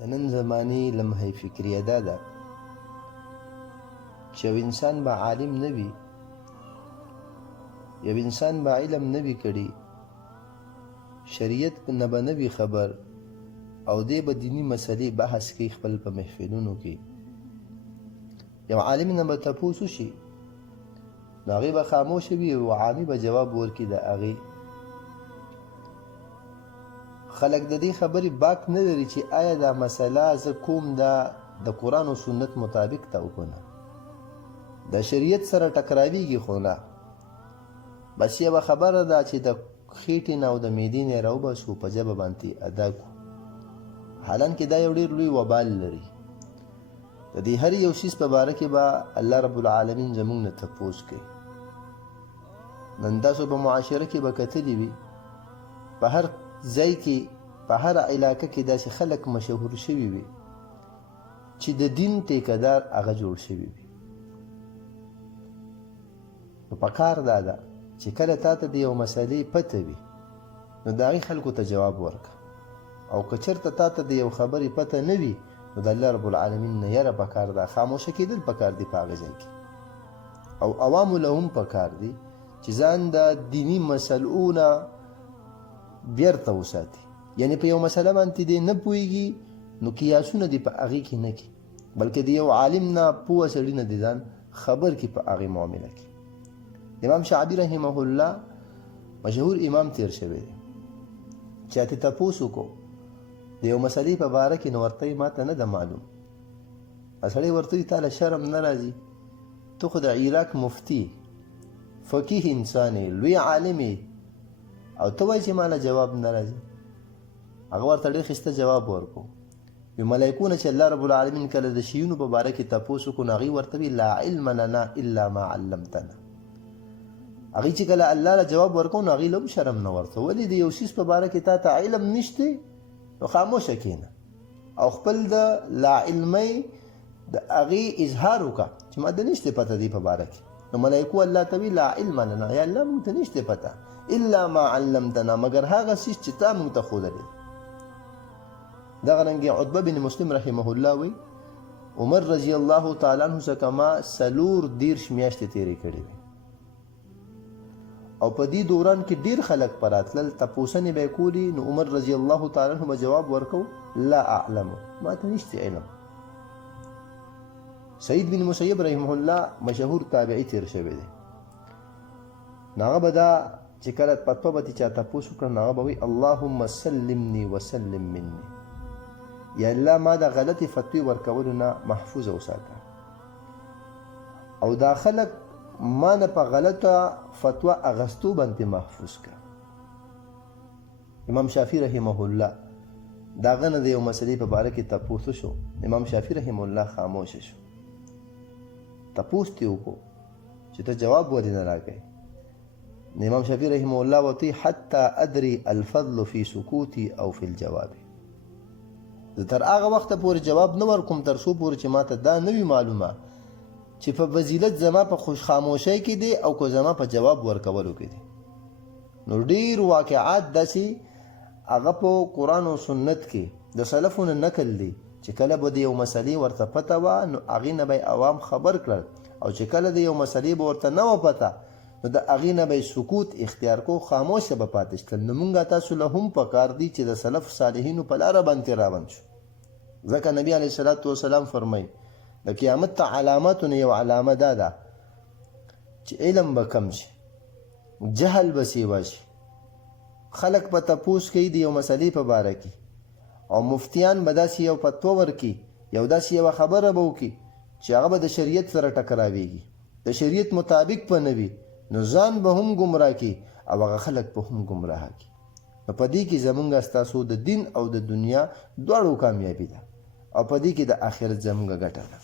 د نن زمانې لمحه فکریه دا ده چې یو انسان به عالم نه وي، یو انسان به علم نه وي کړی، شریعت نه به نه وي خبر، او دی به دینی مسلې بحث کوي خپل په محفلونو کې. یو عالم نه به تپوس وشي نو هغې به خاموشه وي او عامي به جواب ورکړي د هغې. خلک د دې خبرې باک نه لري چې آیا دا مسله زه کوم دا د قرآن او سنت مطابق ته وکنه، د شریعت سره ټکراویږي خو نه، بس یوه خبره ده چې د خېټې نه او د معدې نه یې راوباسو په ژبه باندې ادا کړو. حالانکې دا یو ډېر لوی وبال لري. د دې هر یو شیز په باره کې به الله رب العالمین زموږ نه تپوس کوي. نن تاسو په معاشره کې به کتلي وي په هر ځای کې په هر علاقه کې داسې خلک مشهور شوي وي چې د دین ټیکهدار هغه جوړ شوي وي. نو پکار دا ده چې کله تا ته د یو مسلې پته وي نو د هغې خلکو ته جواب ورکړه، او که چېرته تا ته د یو خبرې پته نه وي نو د الله رب العالمین نه یره پکار ده، خاموشه کېدل پکار دي په هغه ځای کې. او عوامو له هم پکار دي چې ځان د دیني مسلو نه بیرته وساتي. یعنې په یو مسله باندې دی نه پوهېږي نو قیاسونه دې په هغې کې نه کړي، بلکې د یو عالم نه پوه سړي نه دې ځان خبر کړي په هغې معامله کې. امام شعبي رحمه الله مشهور امام تیر شوی دی، چاته تپوس وکړو د یو مسلې په باره کې نو ورته یې ماته نه ده معلوم. سړی ورته وایي تاله شرم نه راځي؟ ته خو د عراق مفتي فقیه انسان یې، لوی عالم یې، او ته وایي چې ماله جواب نه راځي؟ هغه ورته ډېر ښایسته جواب ورکړو. وي ملایکونه چې الله رب العالمین کله د شیونو په باره کې تپوس وکړو نو هغې ورته وي لا علم لنا الا ما علمتنا. هغې چې کله الله له جواب ورکړو نو هغې له هم شرم نه ورته، ولې د یو شیز په باره کې تا ته علم نشته نو خاموشه کښېنه او خپل د لا علمۍ د هغې اظهار وکړه چې ما ته نشته پته دې په باره کې. نو ملایکو الله ته وي لا علم لنا، یا الله موږ ته نشته پته الا ما علمتنا، مګر هغه څیز چې تا موږ ته ښودلی. دغه رنګې عتبه بن مسلم رحمه الله وی عمر رضی الله تعالی عنه څخه ما 34 میاشتې تېرې کړې وې، او په دې دوران کې ډېر خلک په راتلل تپوسنې به یې کولې، نو عمر رضی الله تعالی عنه به جواب ورکو لا اعلم، ما ته نشته علم. سعید بن مسیب رحمه الله مشهور تابعي تیر شوی دی، نو هغه به دا چې کله فتوا به چا تپوس وکړه نو هغه به وایي اللهم سلمني وسلم مني، یا الله ما د غلطې فتوی ورکولو نه محفوظ وساته، او دا خلک ما نه په غلطه فتوا اغستو باندې محفوظ کړه. امام شافعي رحمه الله دا غنه د یو مسلې په باره کې تپوس شو، امام شافعي رحمه الله خاموشه شو. تپوس تې وکړو چې ته جواب ولې نه راکوې؟ امام شافعي رحمه الله ورته حتی ادري الفضل في سکوتي او في الجواب، زه تر هغه وخته پورې جواب نه ورکوم تر څو پورې چې ما ته دا نه وي معلومه چې په فضیلت زما په خوش خاموشۍ کې دی او که زما په جواب ورکولو کې دی. نو ډېر واقعات داسې هغه په قرآن او سنت کې د سلفو نه نقل دي چې کله به د یو مسلې ورته پته وه نو هغې نه به یې عوام خبر کړل، او چې کله د یو مسلې به ورته نه وه پته نو د هغې نه به یې سکوت اختیار کو، خاموشه به پاتې شتل. نو مونږ تاسو له هم پکار دي چې د سلف صالحینو په لاره باندې راوند شو، ځکه نبي علیه الصلاة والسلام فرمایي د قیامت ته علاماتو نه یو علامه دا ده چې علم به کم شي، جهل به سیوا شي، خلک به تپوس کوي د یو مسلې په باره کې، او مفتیان به داسې یو فتوا ورکړي، یو داسې یوه خبره به وکړي چې هغه به د شریعت سره ټکراویږي، د شریعت مطابق به نه وي، نو ځان به هم ګمراه کړي او هغه خلک به هم ګمراه کړي. نو په دې کې زمونږ ستاسو د دین او د دنیا دواړو کامیابي ده، او په دې کې د آخرت زمونږ ګټه ده.